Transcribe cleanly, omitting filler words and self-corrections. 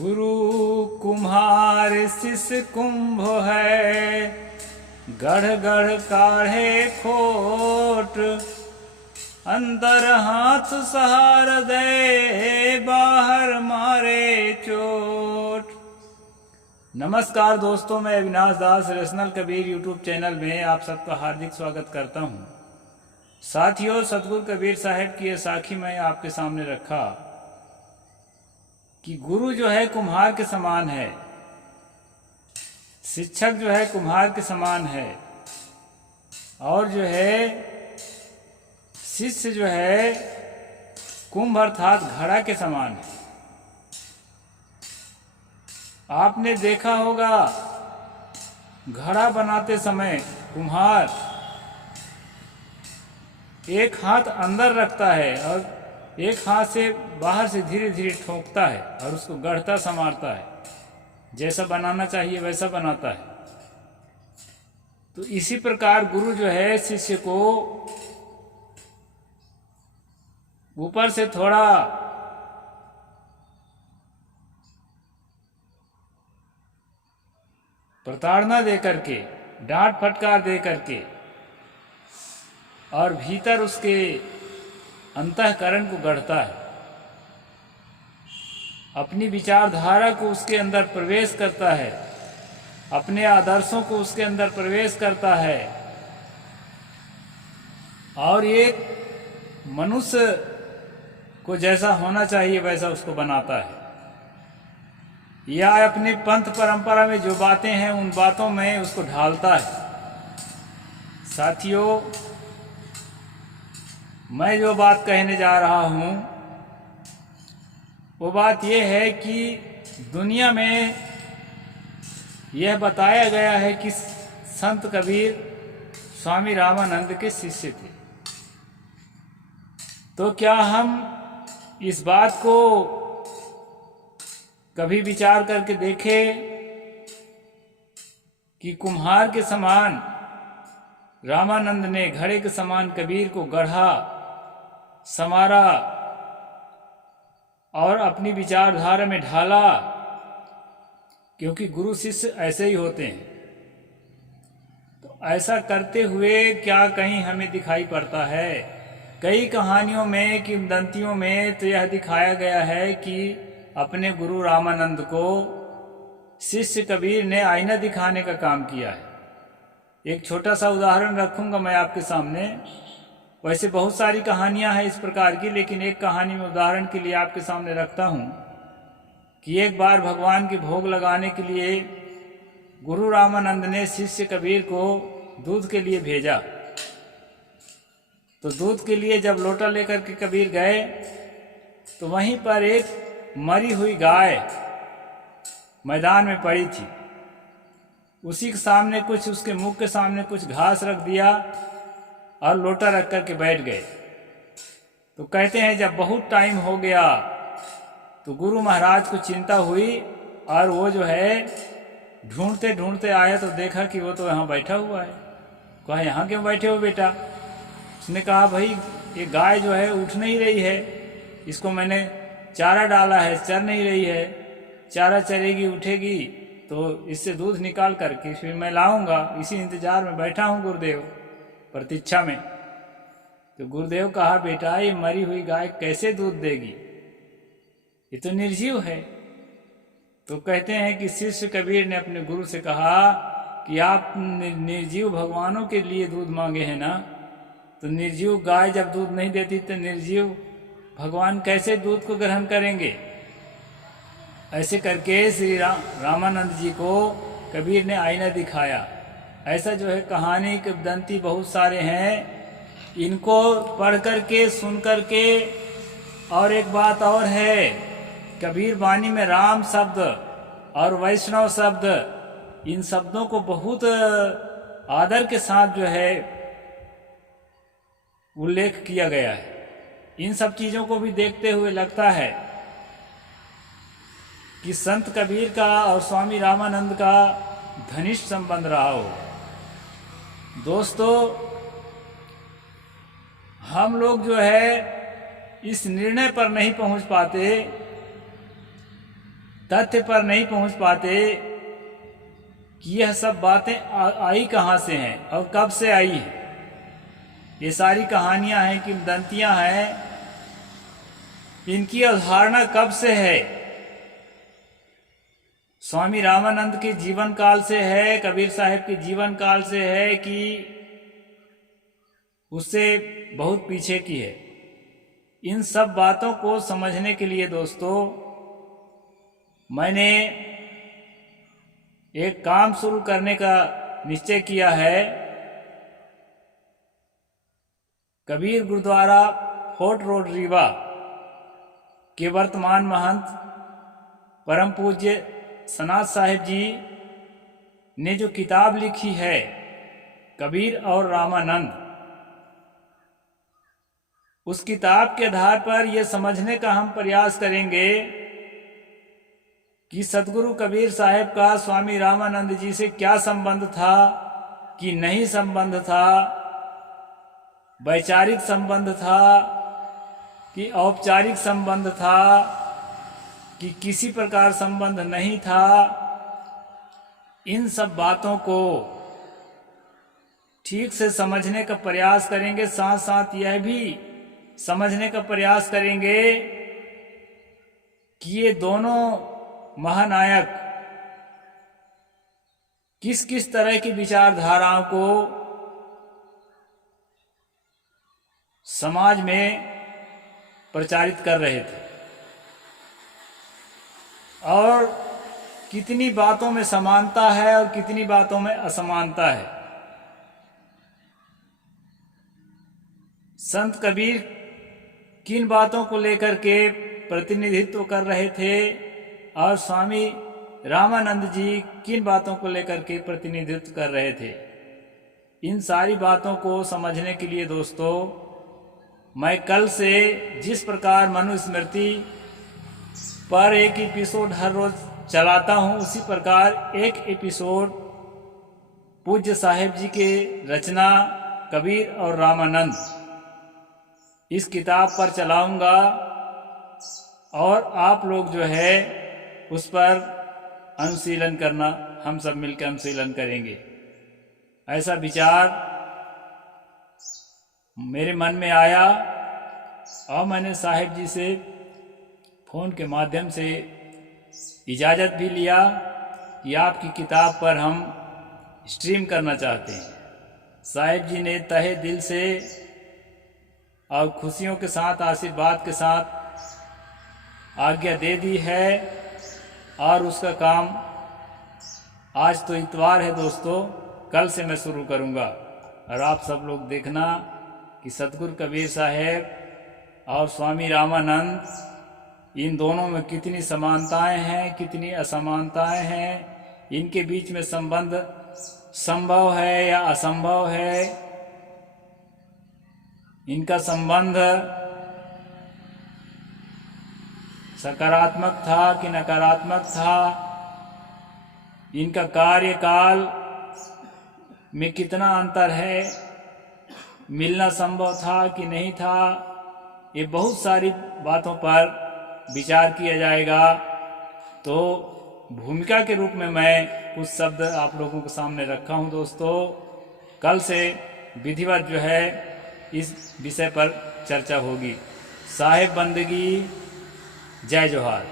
गुरु कुम्हार शिष्य कुंभ है, गढ़ गढ़ काढ़े खोट, अंदर हाथ सहार दे, बाहर मारे चोट। नमस्कार दोस्तों, मैं अविनाश दास रसनल कबीर यूट्यूब चैनल में आप सबका हार्दिक स्वागत करता हूं। साथियों, सतगुरु कबीर साहब की यह साखी मैं आपके सामने रखा कि गुरु जो है कुम्हार के समान है, शिक्षक जो है कुम्हार के समान है, और जो है शिष्य जो है कुंभ अर्थात घड़ा के समान है। आपने देखा होगा घड़ा बनाते समय कुम्हार एक हाथ अंदर रखता है और एक हाथ से बाहर से धीरे धीरे ठोकता है और उसको गढ़ता संवारता है, जैसा बनाना चाहिए वैसा बनाता है। तो इसी प्रकार गुरु जो है शिष्य को ऊपर से थोड़ा प्रताड़ना दे करके, डांट फटकार दे करके, और भीतर उसके अंतःकरण को गढ़ता है, अपनी विचारधारा को उसके अंदर प्रवेश करता है, अपने आदर्शों को उसके अंदर प्रवेश करता है, और एक मनुष्य को जैसा होना चाहिए वैसा उसको बनाता है, या अपने पंथ परंपरा में जो बातें हैं उन बातों में उसको ढालता है। साथियों, मैं जो बात कहने जा रहा हूँ वो बात यह है कि दुनिया में यह बताया गया है कि संत कबीर स्वामी रामानंद के शिष्य थे। तो क्या हम इस बात को कभी विचार करके देखें कि कुम्हार के समान रामानंद ने घड़े के समान कबीर को गढ़ा, संवारा और अपनी विचारधारा में ढाला, क्योंकि गुरु शिष्य ऐसे ही होते हैं। तो ऐसा करते हुए क्या कहीं हमें दिखाई पड़ता है? कई कहानियों में, किंवदंतियों में तो यह दिखाया गया है कि अपने गुरु रामानंद को शिष्य कबीर ने आईना दिखाने का काम किया है। एक छोटा सा उदाहरण रखूंगा मैं आपके सामने। वैसे बहुत सारी कहानियां हैं इस प्रकार की, लेकिन एक कहानी में उदाहरण के लिए आपके सामने रखता हूं कि एक बार भगवान के भोग लगाने के लिए गुरु रामानंद ने शिष्य कबीर को दूध के लिए भेजा। तो दूध के लिए जब लोटा लेकर के कबीर गए तो वहीं पर एक मरी हुई गाय मैदान में पड़ी थी। उसी के सामने कुछ, उसके मुख के सामने कुछ घास रख दिया और लोटा रख करके बैठ गए। तो कहते हैं जब बहुत टाइम हो गया तो गुरु महाराज को चिंता हुई और वो जो है ढूंढते ढूंढते आया तो देखा कि वो तो यहाँ बैठा हुआ है। कहा, यहाँ क्यों बैठे हो बेटा? उसने कहा, भाई ये गाय जो है उठ नहीं रही है, इसको मैंने चारा डाला है, चर नहीं रही है, चारा चरेगी उठेगी तो इससे दूध निकाल करके फिर मैं लाऊंगा, इसी इंतजार में बैठा हूँ गुरुदेव, प्रतीक्षा में। तो गुरुदेव कहा, बेटा ये मरी हुई गाय कैसे दूध देगी, ये तो निर्जीव है। तो कहते हैं कि शिष्य कबीर ने अपने गुरु से कहा कि आप निर्जीव भगवानों के लिए दूध मांगे हैं ना, तो निर्जीव गाय जब दूध नहीं देती तो निर्जीव भगवान कैसे दूध को ग्रहण करेंगे? ऐसे करके श्री रामानंद जी को कबीर ने आईना दिखाया। ऐसा जो है कहानी किंवदंती बहुत सारे हैं, इनको पढ़ करके, सुन करके। और एक बात और है, कबीर वाणी में राम शब्द और वैष्णव शब्द, इन शब्दों को बहुत आदर के साथ जो है उल्लेख किया गया है। इन सब चीजों को भी देखते हुए लगता है कि संत कबीर का और स्वामी रामानंद का घनिष्ठ संबंध रहा हो। दोस्तों, हम लोग जो है इस निर्णय पर नहीं पहुंच पाते तथ्य पर नहीं पहुंच पाते कि यह सब बातें आई कहाँ से हैं और कब से आई हैं। ये सारी कहानियां हैं, किंवदंतियां हैं, इनकी अवधारणा कब से है? स्वामी रामानंद के जीवन काल से है, कबीर साहब के जीवन काल से है, कि उससे बहुत पीछे की है? इन सब बातों को समझने के लिए दोस्तों मैंने एक काम शुरू करने का निश्चय किया है। कबीर गुरुद्वारा फोर्ट रोड रीवा के वर्तमान महंत परम पूज्य सनात साहिब जी ने जो किताब लिखी है कबीर और रामानंद, उस किताब के आधार पर यह समझने का हम प्रयास करेंगे कि सतगुरु कबीर साहब का स्वामी रामानंद जी से क्या संबंध था कि नहीं संबंध था, वैचारिक संबंध था कि औपचारिक संबंध था कि किसी प्रकार संबंध नहीं था। इन सब बातों को ठीक से समझने का प्रयास करेंगे। साथ साथ यह भी समझने का प्रयास करेंगे कि ये दोनों महानायक किस किस तरह की विचारधाराओं को समाज में प्रचारित कर रहे थे और कितनी बातों में समानता है और कितनी बातों में असमानता है। संत कबीर किन बातों को लेकर के प्रतिनिधित्व कर रहे थे और स्वामी रामानंद जी किन बातों को लेकर के प्रतिनिधित्व कर रहे थे, इन सारी बातों को समझने के लिए दोस्तों मैं कल से जिस प्रकार मनुस्मृति पर एक एपिसोड हर रोज चलाता हूँ, उसी प्रकार एक एपिसोड पूज्य साहिब जी के रचना कबीर और रामानंद इस किताब पर चलाऊंगा और आप लोग जो है उस पर अनुशीलन करना, हम सब मिलकर अनुशीलन करेंगे। ऐसा विचार मेरे मन में आया और मैंने साहिब जी से फ़ोन के माध्यम से इजाज़त भी लिया कि आपकी किताब पर हम स्ट्रीम करना चाहते हैं। साहिब जी ने तहे दिल से और खुशियों के साथ, आशीर्वाद के साथ आज्ञा दे दी है और उसका काम आज तो इतवार है दोस्तों, कल से मैं शुरू करूंगा। और आप सब लोग देखना कि सतगुरु कबीर साहब और स्वामी रामानंद इन दोनों में कितनी समानताएं हैं, कितनी असमानताएं हैं, इनके बीच में संबंध संभव है या असंभव है, इनका संबंध सकारात्मक था कि नकारात्मक था, इनका कार्यकाल में कितना अंतर है, मिलना संभव था कि नहीं था, ये बहुत सारी बातों पर विचार किया जाएगा। तो भूमिका के रूप में मैं कुछ शब्द आप लोगों के सामने रखा हूं दोस्तों। कल से विधिवत जो है इस विषय पर चर्चा होगी। साहिब बंदगी, जय जोहार।